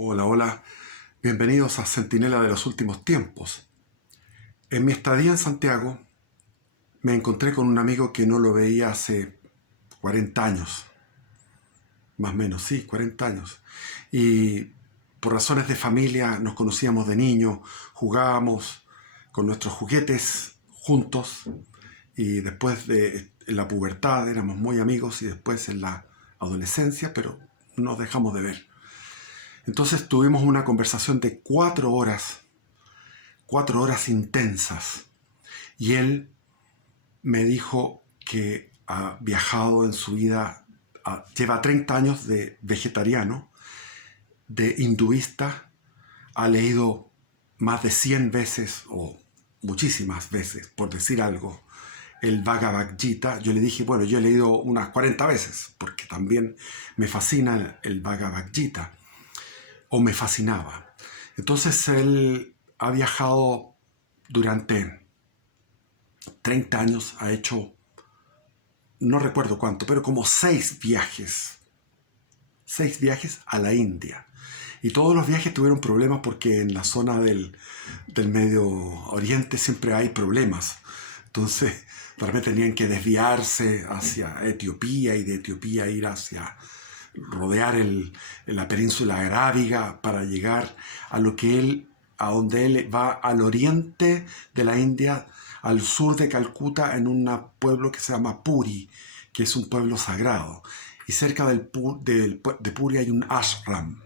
Hola, hola. Bienvenidos a Centinela de los Últimos Tiempos. En mi estadía en Santiago me encontré con un amigo que no lo veía hace 40 años, más o menos, sí, 40 años. Y por razones de familia nos conocíamos de niño, jugábamos con nuestros juguetes juntos y después en la pubertad éramos muy amigos y después en la adolescencia, pero nos dejamos de ver. Entonces tuvimos una conversación de 4 horas intensas. Y él me dijo que ha viajado en su vida, lleva 30 años de vegetariano, de hinduista, ha leído más de 100 veces o muchísimas veces, por decir algo, el Bhagavad Gita. Yo le dije, bueno, yo he leído unas 40 veces, porque también me fascina el Bhagavad Gita, o me fascinaba. Entonces él ha viajado durante 30 años, ha hecho, no recuerdo cuánto, pero como 6 viajes a la India. Y todos los viajes tuvieron problemas porque en la zona del Medio Oriente siempre hay problemas. Entonces, para mí tenían que desviarse hacia Etiopía y de Etiopía ir hacia rodear la península arábiga para llegar a donde él va al oriente de la India, al sur de Calcuta, en un pueblo que se llama Puri, que es un pueblo sagrado. Y cerca de Puri hay un ashram.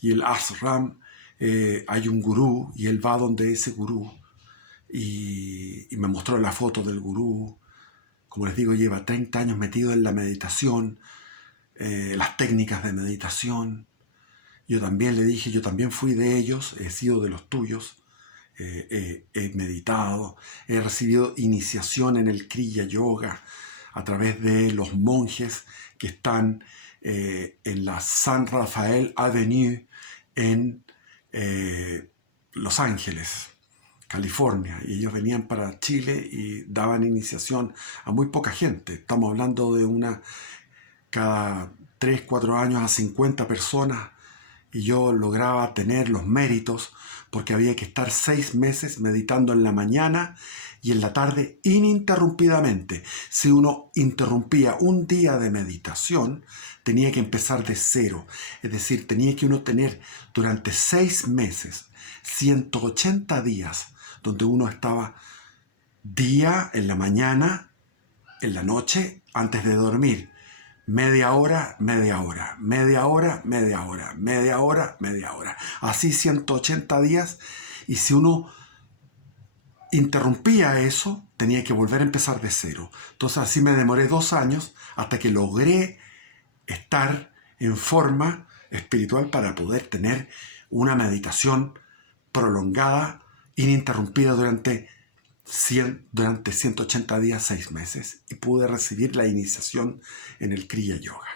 Y el ashram hay un gurú y él va donde ese gurú y me mostró la foto del gurú. Como les digo, lleva 30 años metido en la meditación, las técnicas de meditación. Yo también le dije, yo también fui de ellos, he sido de los tuyos, he meditado, he recibido iniciación en el Kriya Yoga a través de los monjes que están en la San Rafael Avenue en Los Ángeles, California, y ellos venían para Chile y daban iniciación a muy poca gente. Estamos hablando de cada 3, 4 años a 50 personas, y yo lograba tener los méritos porque había que estar 6 meses meditando en la mañana y en la tarde ininterrumpidamente. Si uno interrumpía un día de meditación, tenía que empezar de cero. Es decir, tenía que uno tener durante 6 meses, 180 días, donde uno estaba día en la mañana, en la noche, antes de dormir. Media hora, media hora, media hora, media hora, media hora, media hora. Así 180 días. Y si uno interrumpía eso, tenía que volver a empezar de cero. Entonces así me demoré 2 años hasta que logré estar en forma espiritual para poder tener una meditación prolongada, ininterrumpida durante 180 días, 6 meses, y pude recibir la iniciación en el Kriya Yoga.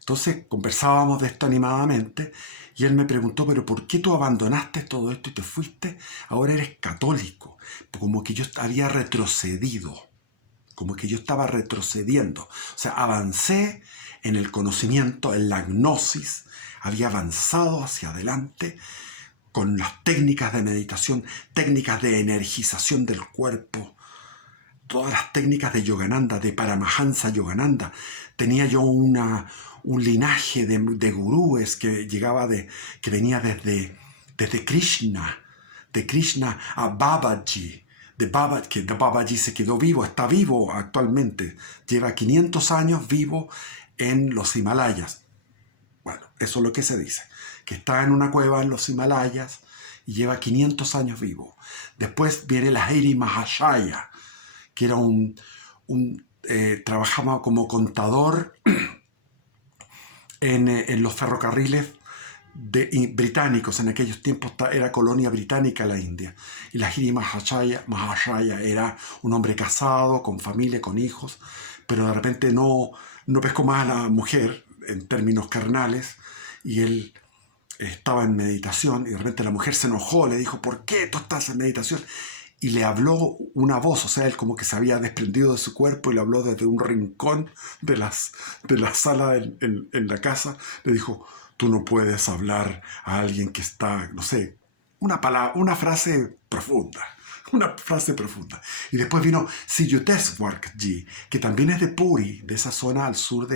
Entonces conversábamos de esto animadamente y él me preguntó, pero ¿por qué tú abandonaste todo esto y te fuiste? Ahora eres católico. Como que yo había retrocedido, como que yo estaba retrocediendo. O sea, avancé en el conocimiento, en la gnosis, había avanzado hacia adelante con las técnicas de meditación, técnicas de energización del cuerpo, todas las técnicas de Yogananda, de Paramahansa Yogananda. Tenía yo un linaje de gurúes que venía desde Krishna, de Krishna a Babaji, que Babaji se quedó vivo, está vivo actualmente, lleva 500 años vivo en los Himalayas. Bueno, eso es lo que se dice, que está en una cueva en los Himalayas y lleva 500 años vivo. Después viene la Lahiri Mahashaya, que era trabajaba como contador en los ferrocarriles británicos. En aquellos tiempos era colonia británica la India. Y la Lahiri Mahashaya era un hombre casado, con familia, con hijos, pero de repente no pescó más a la mujer en términos carnales, y él estaba en meditación y de repente la mujer se enojó, le dijo, ¿por qué tú estás en meditación? Y le habló una voz, o sea, él como que se había desprendido de su cuerpo y le habló desde un rincón de la sala en la casa. Le dijo, tú no puedes hablar a alguien que está, no sé, una frase profunda. Una frase profunda. Y después vino Siddhartha, que también es de Puri, de esa zona al sur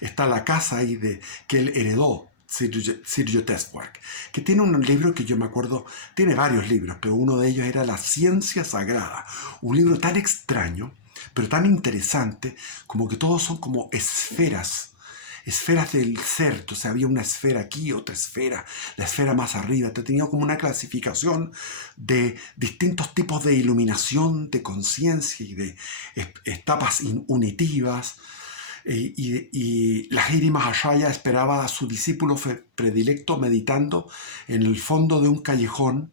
está la casa ahí que él heredó, Siddhartha, que tiene un libro que yo me acuerdo, tiene varios libros, pero uno de ellos era La Ciencia Sagrada, un libro tan extraño, pero tan interesante, como que todos son como esferas del ser. Entonces había una esfera aquí, otra esfera, la esfera más arriba. Tenía como una clasificación de distintos tipos de iluminación, de conciencia y de etapas unitivas. Y Lahiri Mahashaya esperaba a su discípulo predilecto meditando en el fondo de un callejón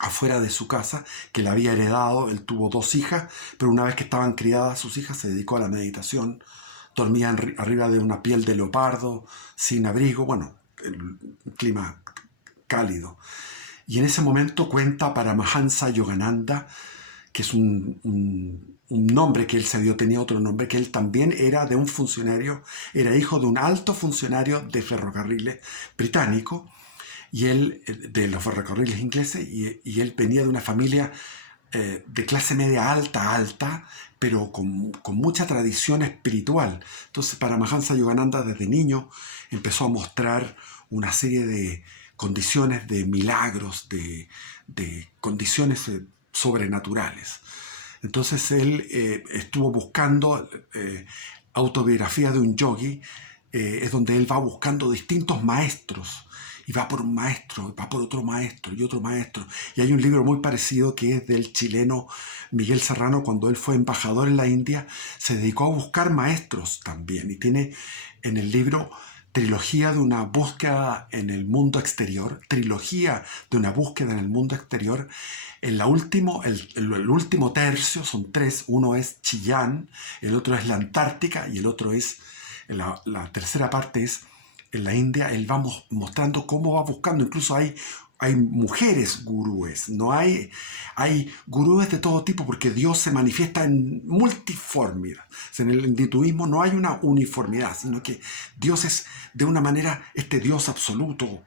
afuera de su casa, que le había heredado. Él tuvo 2 hijas, pero una vez que estaban criadas sus hijas se dedicó a la meditación. Dormía arriba de una piel de leopardo, sin abrigo, bueno, el clima cálido. Y en ese momento cuenta Paramahansa Yogananda, que es un nombre que él se dio, tenía otro nombre, que él también era de un funcionario, era hijo de un alto funcionario de ferrocarriles británico, y él, de los ferrocarriles ingleses, y él venía de una familia de clase media alta, pero con mucha tradición espiritual. Entonces, Paramahansa Yogananda desde niño empezó a mostrar una serie de condiciones de milagros, de condiciones sobrenaturales. Entonces él estuvo buscando autobiografía de un yogi, es donde él va buscando distintos maestros, y va por un maestro, va por otro maestro y otro maestro. Y hay un libro muy parecido que es del chileno Miguel Serrano. Cuando él fue embajador en la India, se dedicó a buscar maestros también, y tiene en el libro Trilogía de una búsqueda en el mundo exterior, trilogía de una búsqueda en el mundo exterior. El último tercio, son 3, uno es Chillán, el otro es la Antártica, y el otro es, la tercera parte es en la India. Él va mostrando cómo va buscando. Incluso hay mujeres gurúes, no hay gurúes de todo tipo, porque Dios se manifiesta en multiformidad. En el hinduismo no hay una uniformidad, sino que Dios es de una manera, este Dios absoluto,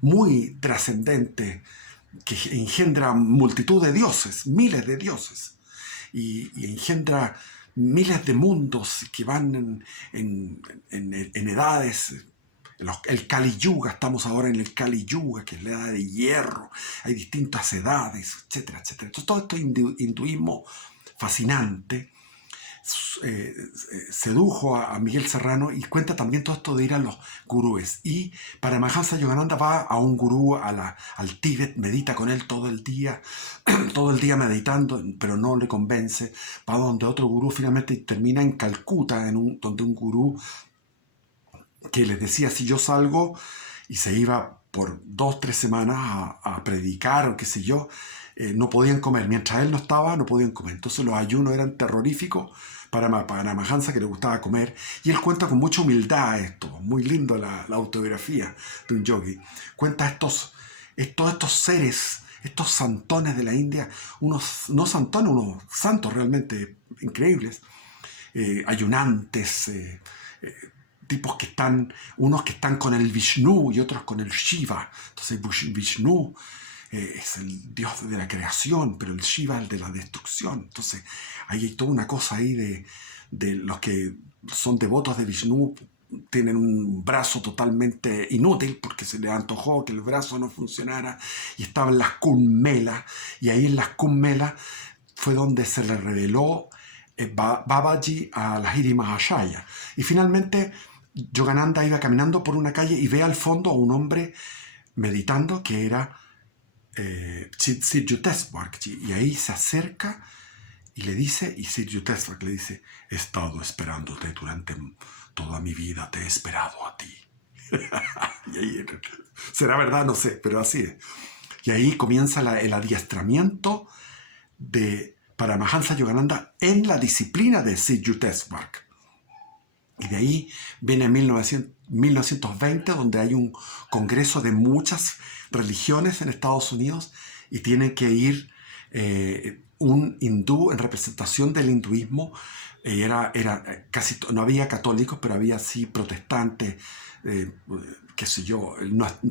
muy trascendente, que engendra multitud de dioses, miles de dioses, y engendra miles de mundos que van en edades. El Kali Yuga, estamos ahora en el Kali Yuga, que es la edad de hierro. Hay distintas edades, etcétera, etcétera. Entonces, todo este hinduismo fascinante sedujo a Miguel Serrano, y cuenta también todo esto de ir a los gurúes. Y Paramahansa Yogananda va a un gurú al Tíbet, medita con él todo el día meditando, pero no le convence. Va donde otro gurú, finalmente termina en Calcuta, donde un gurú que les decía: si yo salgo, y se iba por 2-3 semanas a predicar o qué sé yo, no podían comer. Mientras él no estaba, no podían comer. Entonces los ayunos eran terroríficos para Paramahansa, que le gustaba comer. Y él cuenta con mucha humildad esto. Muy lindo la autobiografía de un yogi. Cuenta todos estos seres, estos santones de la India, no santones, unos santos realmente increíbles, ayunantes, tipos que están, unos que están con el Vishnu y otros con el Shiva. Entonces Vishnu es el dios de la creación, pero el Shiva es el de la destrucción. Entonces hay toda una cosa ahí de los que son devotos de Vishnu. Tienen un brazo totalmente inútil porque se les antojó que el brazo no funcionara, y estaban las Kumbh-Melas, y ahí en las Kumbh-Melas fue donde se le reveló Babaji a Lahiri Mahashaya. Y finalmente Yogananda iba caminando por una calle y ve al fondo a un hombre meditando, que era Siddhartha, y ahí se acerca y le dice, y Siddhartha le dice: he estado esperándote durante toda mi vida, te he esperado a ti. Y ahí, será verdad, no sé, pero así es. Y ahí comienza el adiestramiento de Paramahansa Yogananda en la disciplina de Siddhartha. Y de ahí viene 1920, donde hay un congreso de muchas religiones en Estados Unidos, y tiene que ir un hindú en representación del hinduismo, Y no había católicos, pero había sí protestantes, eh, qué sé yo,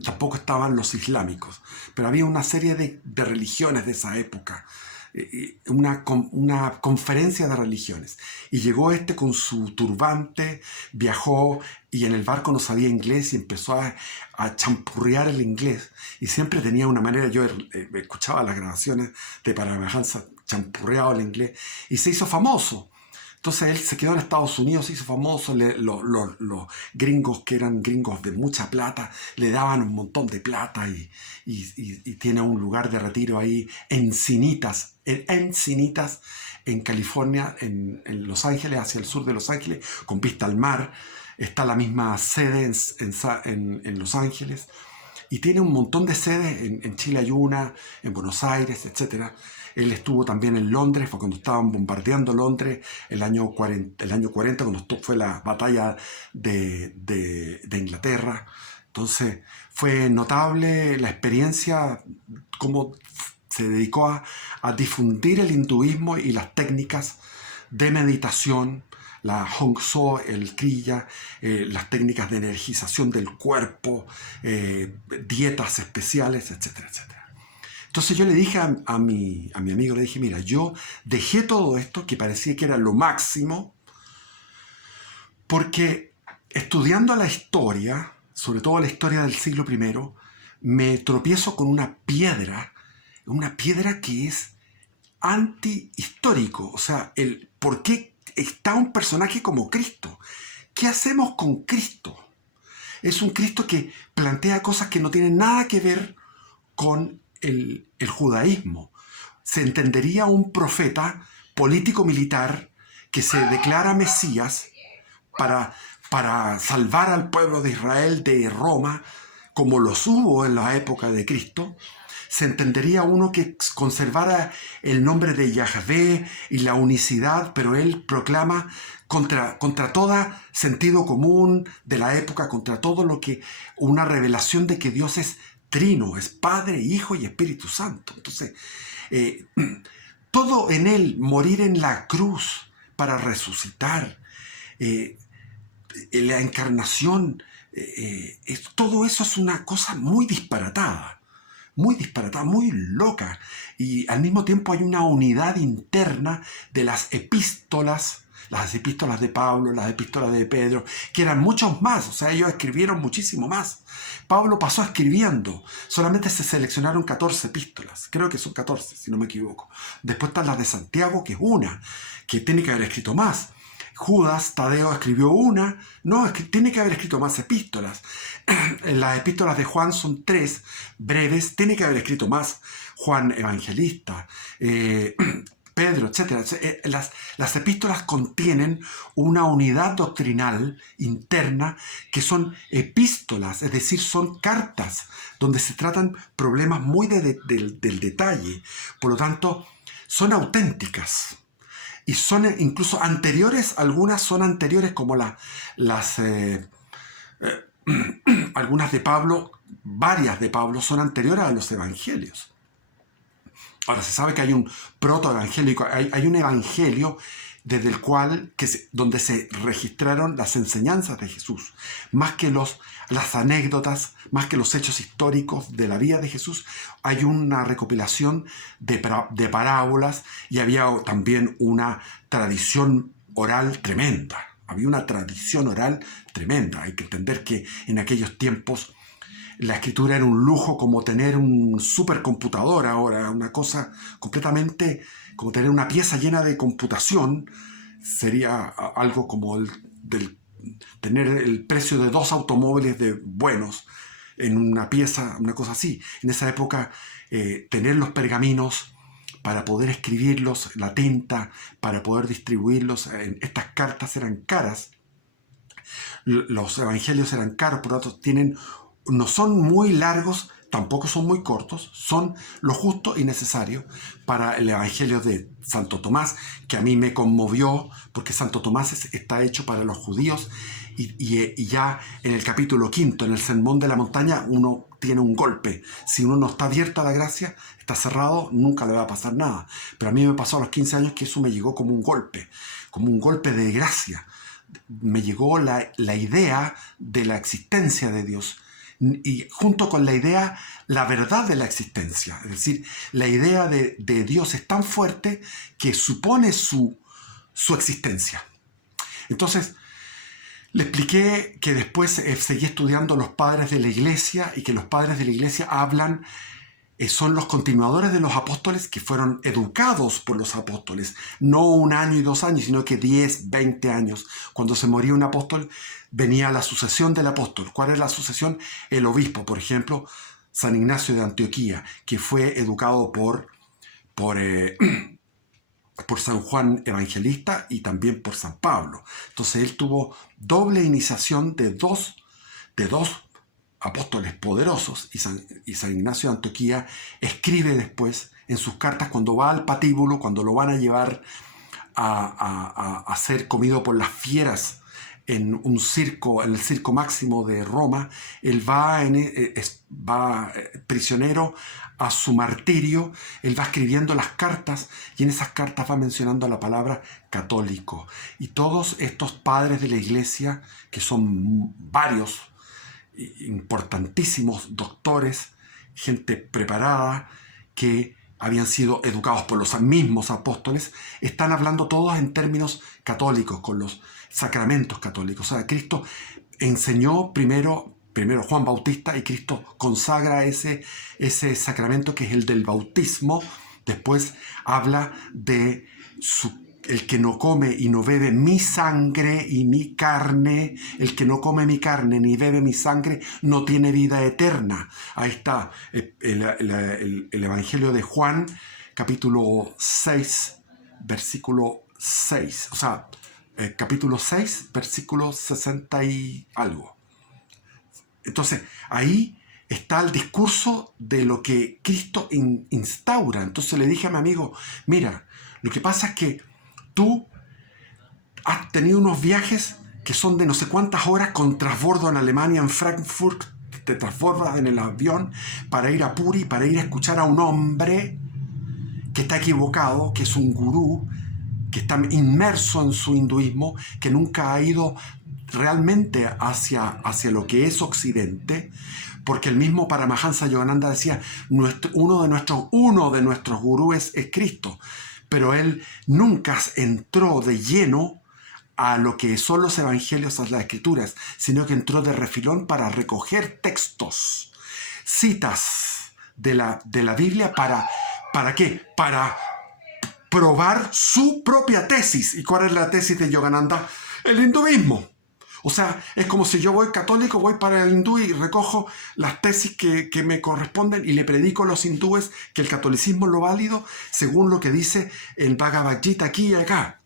tampoco estaban los islámicos, pero había una serie de religiones de esa época, una conferencia de religiones. Y llegó este con su turbante, viajó y en el barco no sabía inglés y empezó a champurrear el inglés. Y siempre tenía una manera, yo escuchaba las grabaciones de Paramahansa champurreado el inglés y se hizo famoso. Entonces él se quedó en Estados Unidos, se hizo famoso, los gringos que eran gringos de mucha plata, le daban un montón de plata y tiene un lugar de retiro ahí, Encinitas, en California, en Los Ángeles, hacia el sur de Los Ángeles, con vista al mar. Está la misma sede en Los Ángeles y tiene un montón de sedes. En Chile hay una, en Buenos Aires, etcétera. Él estuvo también en Londres, fue cuando estaban bombardeando Londres el año 40 cuando fue la batalla de Inglaterra. Entonces fue notable la experiencia, cómo se dedicó a difundir el hinduismo y las técnicas de meditación, la Hong So, el Kriya, las técnicas de energización del cuerpo, dietas especiales, etcétera, etcétera. Entonces yo le dije a mi amigo, le dije, mira, yo dejé todo esto que parecía que era lo máximo, porque estudiando la historia, sobre todo la historia del siglo I, me tropiezo con una piedra que es antihistórico. O sea, ¿por qué está un personaje como Cristo? ¿Qué hacemos con Cristo? Es un Cristo que plantea cosas que no tienen nada que ver con el judaísmo. Se entendería un profeta político-militar que se declara Mesías para salvar al pueblo de Israel de Roma, como los hubo en la época de Cristo. Se entendería uno que conservara el nombre de Yahvé y la unicidad, pero él proclama contra todo sentido común de la época, contra todo lo que, una revelación de que Dios es trino, es Padre, Hijo y Espíritu Santo. Entonces, todo en él, morir en la cruz para resucitar, la encarnación, todo eso es una cosa muy disparatada, muy loca. Y al mismo tiempo hay una unidad interna de las epístolas de Pablo, las epístolas de Pedro, que eran muchos más. O sea, ellos escribieron muchísimo más. Pablo pasó escribiendo, solamente se seleccionaron 14 epístolas, creo que son 14 si no me equivoco. Después está la de Santiago, que es una, que tiene que haber escrito más. Judas Tadeo escribió una, no, tiene que haber escrito más epístolas. Las epístolas de Juan son 3 breves, tiene que haber escrito más. Juan Evangelista, Pedro, etc. Las epístolas contienen una unidad doctrinal interna que son epístolas, es decir, son cartas donde se tratan problemas muy del detalle. Por lo tanto, son auténticas. Y son incluso anteriores, algunas son anteriores como algunas de Pablo, varias de Pablo son anteriores a los evangelios. Ahora, se sabe que hay un protoevangelio, hay un evangelio desde el cual, donde se registraron las enseñanzas de Jesús, más que las anécdotas, más que los hechos históricos de la vida de Jesús. Hay una recopilación de parábolas y había también una tradición oral tremenda. Había una tradición oral tremenda. Hay que entender que en aquellos tiempos la escritura era un lujo, como tener un supercomputador ahora, una cosa completamente, como tener una pieza llena de computación. Sería algo como tener el precio de 2 automóviles buenos en una pieza, una cosa así. En esa época, tener los pergaminos para poder escribirlos, la tinta, para poder distribuirlos, estas cartas eran caras. Los evangelios eran caros, por lo tanto no son muy largos, tampoco son muy cortos, son lo justo y necesario para el Evangelio de Santo Tomás, que a mí me conmovió, porque Santo Tomás está hecho para los judíos, y ya en el capítulo 5, en el Sermón de la Montaña, uno tiene un golpe. Si uno no está abierto a la gracia, está cerrado, nunca le va a pasar nada. Pero a mí me pasó a los 15 años que eso me llegó como un golpe, como un golpe de gracia. Me llegó la idea de la existencia de Dios y junto con la idea, la verdad de la existencia. Es decir, la idea de Dios es tan fuerte que supone su existencia. Entonces, le expliqué que después seguí estudiando los padres de la iglesia y que los padres de la iglesia hablan, son los continuadores de los apóstoles que fueron educados por los apóstoles, no 1 año y 2 años, sino que 10, 20 años. Cuando se moría un apóstol, venía la sucesión del apóstol. ¿Cuál es la sucesión? El obispo, por ejemplo, San Ignacio de Antioquía, que fue educado por San Juan Evangelista y también por San Pablo. Entonces él tuvo doble iniciación de dos apóstoles poderosos, y San Ignacio de Antioquía escribe después en sus cartas, cuando va al patíbulo, cuando lo van a llevar a ser comido por las fieras en un circo, en el circo máximo de Roma, él va prisionero a su martirio, él va escribiendo las cartas y en esas cartas va mencionando la palabra católico. Y todos estos padres de la iglesia, que son varios, importantísimos doctores, gente preparada, que habían sido educados por los mismos apóstoles, están hablando todos en términos católicos, con los sacramentos católicos. O sea, Cristo enseñó primero Juan Bautista, y Cristo consagra ese sacramento que es el del bautismo. Después habla de el que no come y no bebe mi sangre y mi carne, el que no come mi carne ni bebe mi sangre no tiene vida eterna. Ahí está el Evangelio de Juan, capítulo 6, versículo 6. O sea, capítulo 6, versículo 60 y algo. Entonces, ahí está el discurso de lo que Cristo instaura. Entonces le dije a mi amigo, mira, lo que pasa es que tú has tenido unos viajes que son de no sé cuántas horas con transbordo en Alemania, en Frankfurt, te transbordas en el avión para ir a Puri, para ir a escuchar a un hombre que está equivocado, que es un gurú, que está inmerso en su hinduismo, que nunca ha ido realmente hacia lo que es Occidente, porque el mismo Paramahansa Yogananda decía, uno de nuestros gurúes es Cristo, pero él nunca entró de lleno a lo que son los evangelios, a las escrituras, sino que entró de refilón para recoger textos, citas de la Biblia. ¿Para qué? Para probar su propia tesis. ¿Y cuál es la tesis de Yogananda? El hinduismo. O sea, es como si yo voy católico, voy para el hindú y recojo las tesis que me corresponden y le predico a los hindúes que el catolicismo es lo válido según lo que dice el Bhagavad Gita aquí y acá.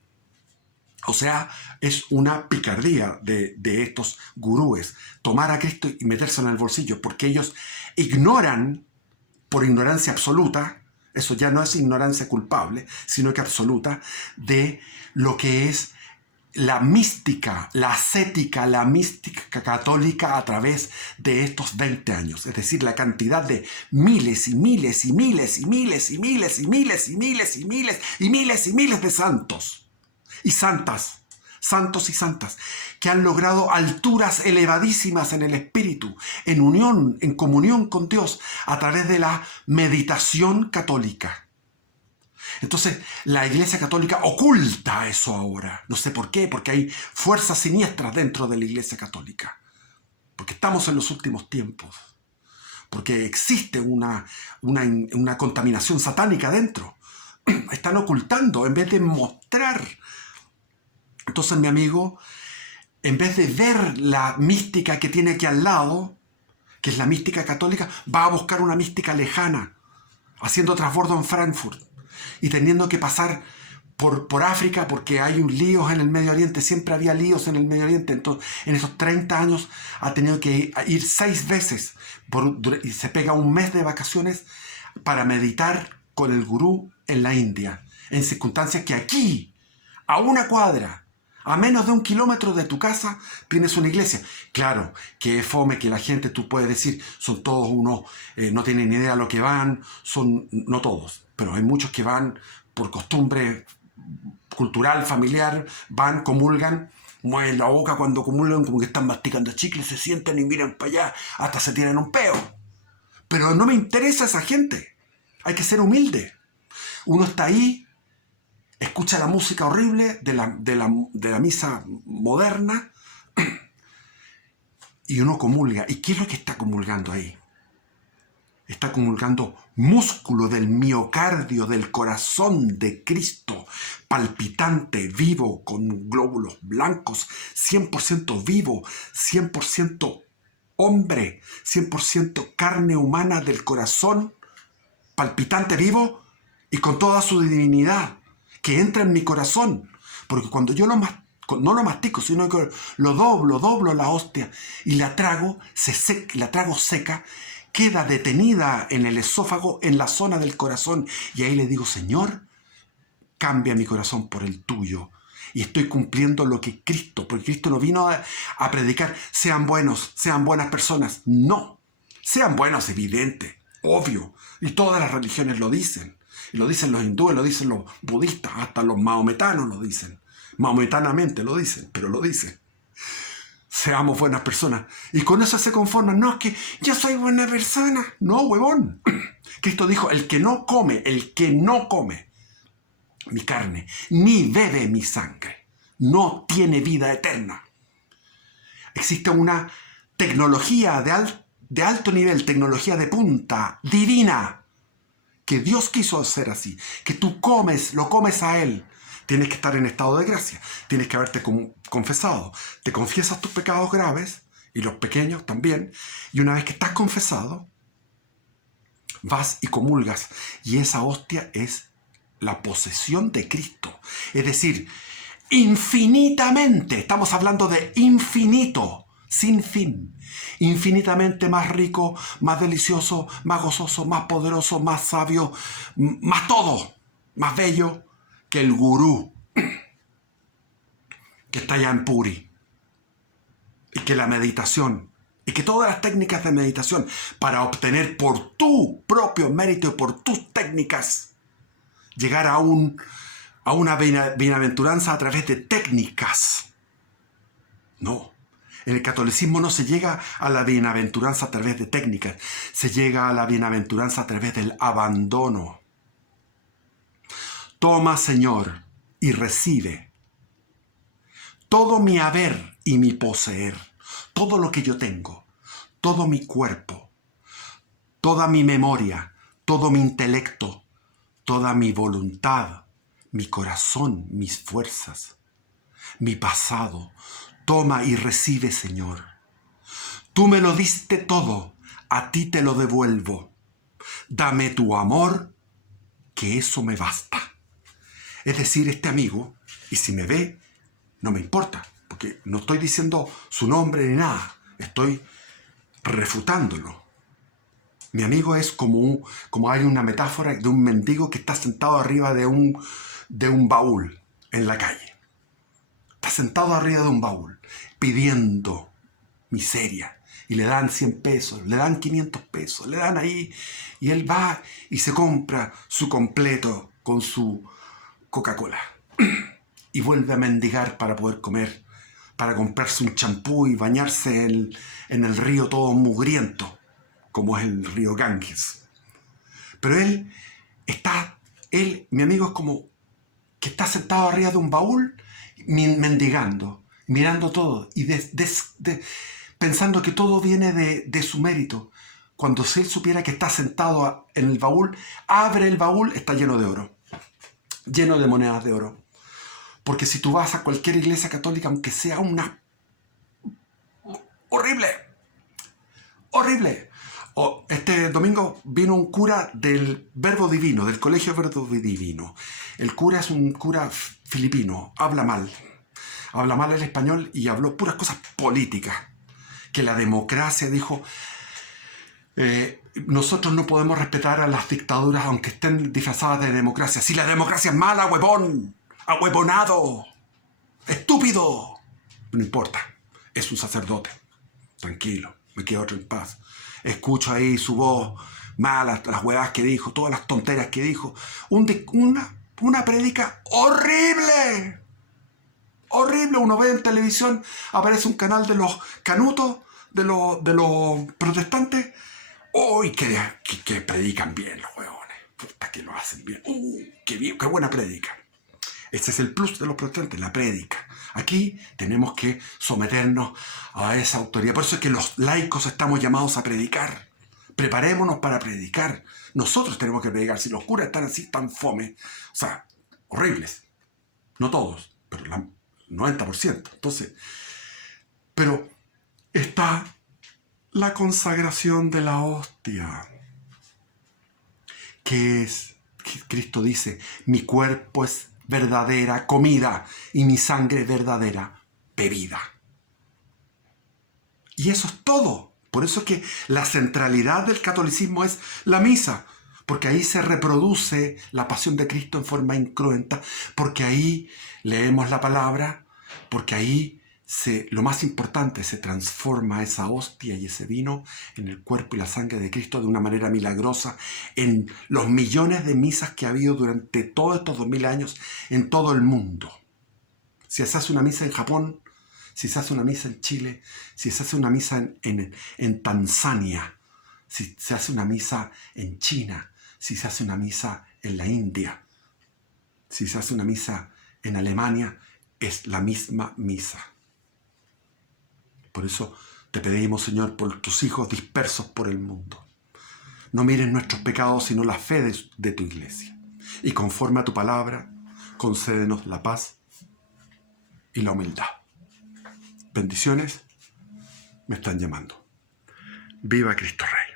O sea, es una picardía de estos gurúes tomar a Cristo y metérselo en el bolsillo, porque ellos ignoran, por ignorancia absoluta, eso ya no es ignorancia culpable, sino que absoluta, de lo que es la mística, la ascética, la mística católica a través de estos 20 años. Es decir, la cantidad de miles y miles y miles y miles y miles y miles y miles y miles y miles y miles de santos y santas, santos y santas, que han logrado alturas elevadísimas en el espíritu, en unión, en comunión con Dios, a través de la meditación católica. Entonces, la Iglesia Católica oculta eso ahora. No sé por qué, porque hay fuerzas siniestras dentro de la Iglesia Católica. Porque estamos en los últimos tiempos. Porque existe una contaminación satánica dentro. Están ocultando en vez de mostrar. Entonces, mi amigo, en vez de ver la mística que tiene aquí al lado, que es la mística católica, va a buscar una mística lejana, haciendo transbordo en Frankfurt y teniendo que pasar por África, porque hay líos en el Medio Oriente, siempre había líos en el Medio Oriente. Entonces, en esos 30 años ha tenido que ir 6 veces y se pega un mes de vacaciones para meditar con el gurú en la India, en circunstancias que aquí, a una cuadra, a menos de 1 kilómetro de tu casa, tienes una iglesia. Claro, que es fome, que la gente, tú puedes decir, son todos unos, no tienen ni idea de lo que van, no todos, pero hay muchos que van por costumbre cultural, familiar, van, comulgan, mueven la boca cuando comulgan, como que están masticando chicle, se sientan y miran para allá, hasta se tiran un peo. Pero no me interesa esa gente. Hay que ser humilde. Uno está ahí, escucha la música horrible de la misa moderna y uno comulga. ¿Y qué es lo que está comulgando ahí? Está comulgando músculo del miocardio, del corazón de Cristo, palpitante, vivo, con glóbulos blancos, 100% vivo, 100% hombre, 100% carne humana del corazón, palpitante, vivo y con toda su divinidad, que entra en mi corazón. Porque cuando yo no lo mastico, sino que lo doblo la hostia y la trago, la trago seca, queda detenida en el esófago, en la zona del corazón. Y ahí le digo, Señor, cambia mi corazón por el tuyo. Y estoy cumpliendo lo que Cristo, porque Cristo no vino a predicar, sean buenos, sean buenas personas. No, sean buenos, evidente, obvio. Y todas las religiones lo dicen. Y lo dicen los hindúes, lo dicen los budistas, hasta los mahometanos lo dicen. Mahometanamente lo dicen, pero lo dicen. Seamos buenas personas. Y con eso se conforman. No, es que yo soy buena persona. No, huevón. Cristo dijo, el que no come mi carne, ni bebe mi sangre, no tiene vida eterna. Existe una tecnología de alto nivel, tecnología de punta, divina, que Dios quiso hacer así, que tú lo comes a Él. Tienes que estar en estado de gracia, tienes que haberte confesado. Te confiesas tus pecados graves, y los pequeños también, y una vez que estás confesado, vas y comulgas, y esa hostia es la posesión de Cristo. Es decir, infinitamente, estamos hablando de infinito, sin fin, infinitamente más rico, más delicioso, más gozoso, más poderoso, más sabio, más todo, más bello que el gurú que está allá en Puri, y que la meditación, y que todas las técnicas de meditación para obtener por tu propio mérito y por tus técnicas llegar a una bienaventuranza a través de técnicas. No. En el catolicismo no se llega a la bienaventuranza a través de técnicas. Se llega a la bienaventuranza a través del abandono. Toma, Señor, y recibe todo mi haber y mi poseer, todo lo que yo tengo, todo mi cuerpo, toda mi memoria, todo mi intelecto, toda mi voluntad, mi corazón, mis fuerzas, mi pasado. Toma y recibe, Señor. Tú me lo diste todo, a ti te lo devuelvo. Dame tu amor, que eso me basta. Es decir, este amigo, y si me ve, no me importa, porque no estoy diciendo su nombre ni nada, estoy refutándolo. Mi amigo es como hay una metáfora de un mendigo que está sentado arriba de un baúl en la calle. Está sentado arriba de un baúl, pidiendo miseria. Y le dan 100 pesos, le dan 500 pesos, le dan ahí. Y él va y se compra su completo con su Coca-Cola. Y vuelve a mendigar para poder comer, para comprarse un champú y bañarse en el río todo mugriento, como es el río Ganges. Pero mi amigo es como que está sentado arriba de un baúl, mendigando, mirando todo y pensando que todo viene de su mérito. Cuando si él supiera que está sentado en el baúl, abre el baúl, está lleno de oro, lleno de monedas de oro. Porque si tú vas a cualquier iglesia católica, aunque sea una horrible, este domingo vino un cura del Verbo Divino, del Colegio Verbo Divino. El cura es un cura filipino, habla mal el español y habló puras cosas políticas. Que la democracia, dijo, nosotros no podemos respetar a las dictaduras aunque estén disfrazadas de democracia. Si la democracia es mala, huevón, ahuevonado, estúpido. No importa, es un sacerdote. Tranquilo, me quedo otro en paz. Escucho ahí su voz, malas, las huevadas que dijo, todas las tonteras que dijo. Una prédica horrible. Horrible. Uno ve en televisión, aparece un canal de los canutos, de los protestantes. ¡Uy, que predican bien los huevones! Puta, que lo hacen bien. ¡Qué bien, qué buena prédica! Ese es el plus de los protestantes, la prédica. Aquí tenemos que someternos a esa autoridad. Por eso es que los laicos estamos llamados a predicar. Preparémonos para predicar. Nosotros tenemos que predicar. Si los curas están así, tan fome, o sea, horribles. No todos, pero el 90%. Entonces, pero está la consagración de la hostia, que es, que Cristo dice, mi cuerpo es verdadera comida y mi sangre es verdadera bebida. Y eso es todo. Por eso es que la centralidad del catolicismo es la misa, porque ahí se reproduce la pasión de Cristo en forma incruenta, porque ahí leemos la palabra, porque ahí lo más importante, se transforma esa hostia y ese vino en el cuerpo y la sangre de Cristo de una manera milagrosa en los millones de misas que ha habido durante todos estos 2000 años en todo el mundo. Si se hace una misa en Japón, si se hace una misa en Chile, si se hace una misa en Tanzania, si se hace una misa en China, si se hace una misa en la India, si se hace una misa en Alemania, es la misma misa. Por eso te pedimos, Señor, por tus hijos dispersos por el mundo. No mires nuestros pecados, sino la fe de tu iglesia. Y conforme a tu palabra, concédenos la paz y la humildad. Bendiciones, me están llamando. Viva Cristo Rey.